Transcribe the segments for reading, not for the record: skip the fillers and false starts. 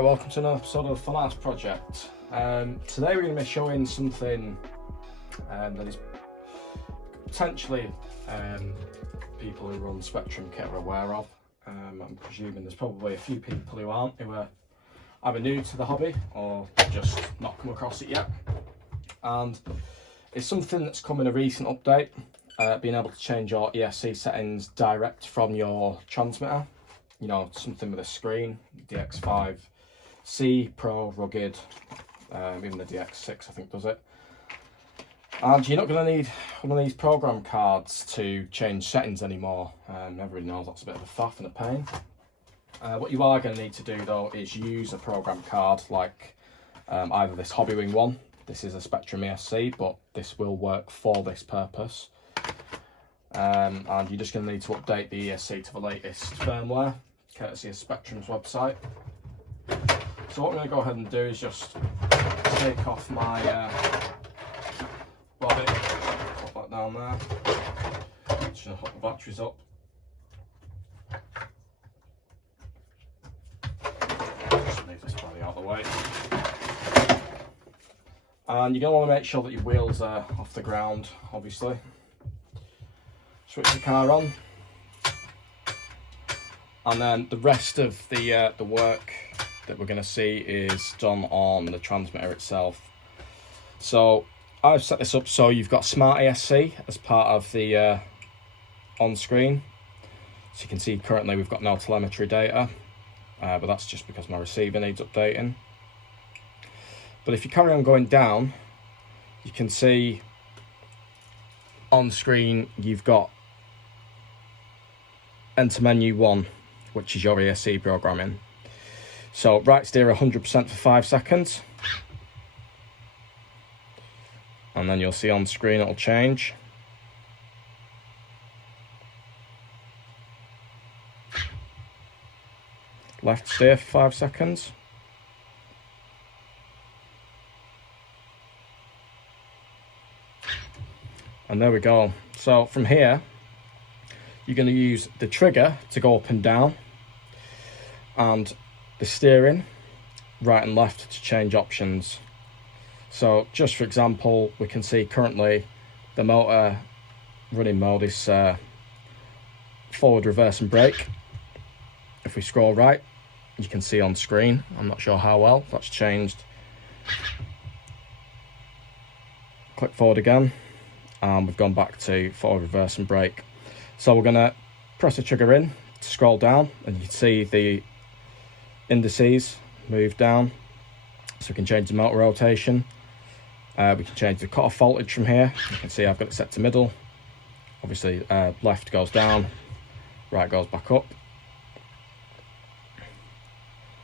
Right, welcome to another episode of the Firma project. Today we're going to be showing something that is potentially people who run Spektrum kit are aware of. I'm presuming there's probably a few people who aren't, who are either new to the hobby or just not come across it yet. And it's something that's come in a recent update, being able to change your ESC settings direct from your transmitter. You know, something with a screen, DX5C, Pro, Rugged, even the DX6 I think does it. And you're not going to need one of these program cards to change settings anymore. Everybody knows that's a bit of a faff and a pain. What you are going to need to do though is use a program card like either this Hobbywing one. This is a Spektrum ESC, but this will work for this purpose. And you're just going to need to update the ESC to the latest firmware, courtesy of Spektrum's website. So what I'm going to go ahead and do is just take off my body, put that down there, just going to hook the batteries up. Just move this body out of the way. And you're going to want to make sure that your wheels are off the ground, obviously. Switch the car on. And then the rest of the work that we're going to see is done on the transmitter itself. So I've set this up so you've got Smart ESC as part of the on screen. So you can see currently we've got no telemetry data, but that's just because my receiver needs updating. But if you carry on going down, you can see on screen you've got enter menu 1, which is your ESC programming. So right steer 100% for 5 seconds. And then you'll see on screen it'll change. Left steer for 5 seconds. And there we go. So from here, you're going to use the trigger to go up and down, and the steering right and left to change options. So just for example, we can see currently the motor running mode is forward, reverse and brake. If we scroll right, you can see on screen, I'm not sure how well that's changed. Click forward again, and we've gone back to forward, reverse and brake. So we're going to press the trigger in to scroll down, and you can see the indices move down. So we can change the motor rotation. We can change the cutoff voltage from here. You can see I've got it set to middle. Obviously left goes down, right goes back up.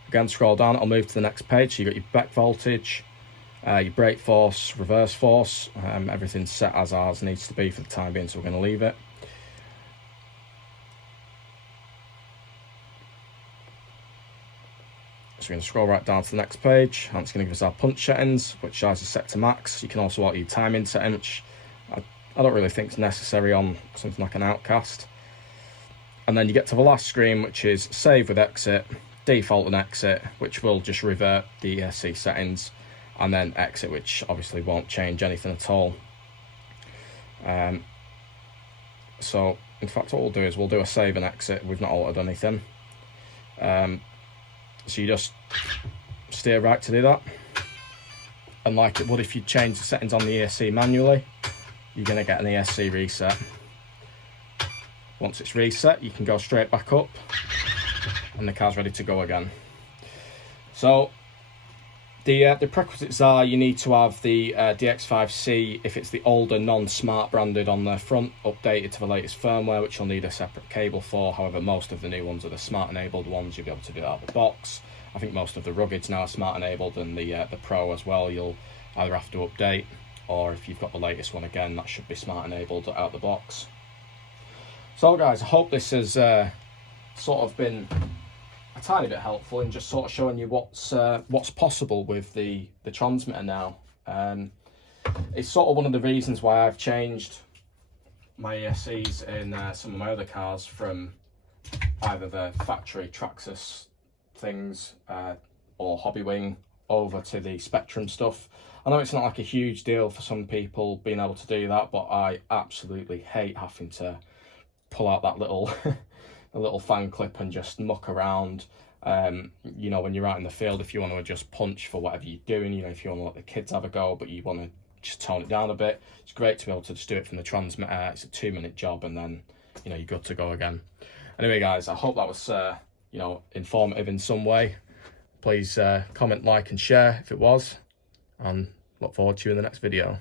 Again, scroll down, I'll move to the next page. So you've got your back voltage, your brake force, reverse force. Everything's set as ours needs to be for the time being, so we're going to leave it. So we're going to scroll right down to the next page, and it's going to give us our punch settings, which ours is set to max. You can also alter your timing setting, which I don't really think is necessary on something like an Outcast. And then you get to the last screen, which is save with exit, default and exit, which will just revert the ESC settings, and then exit, which obviously won't change anything at all. So in fact what we'll do is we'll do a save and exit. We've not altered anything. So you just steer right to do that, and like it would if you change the settings on the ESC manually, you're going to get an ESC reset. Once it's reset, you can go straight back up and the car's ready to go again. So the prerequisites are you need to have the DX5C, if it's the older non-smart branded, on the front, updated to the latest firmware, which you'll need a separate cable for. However, most of the new ones are the smart enabled ones. You'll be able to do that out of the box. I think most of the Ruggeds now are smart enabled, and the Pro as well. You'll either have to update, or if you've got the latest one, again, that should be smart enabled out of the box. So guys, I hope this has sort of been a tiny bit helpful in just sort of showing you what's possible with the transmitter now. It's sort of one of the reasons why I've changed my ESCs in some of my other cars from either the factory Traxxas things or hobby wing over to the Spektrum stuff. I know it's not like a huge deal for some people being able to do that, but I absolutely hate having to pull out that little a little fan clip and just muck around. You know, when you're out in the field, if you want to adjust punch for whatever you're doing, you know, if you want to let the kids have a go, but you want to just tone it down a bit, it's great to be able to just do it from the transmitter. It's a 2-minute job, and then, you know, you're good to go again. Anyway, guys, I hope that was, you know, informative in some way. Please comment, like, and share if it was, and look forward to you in the next video.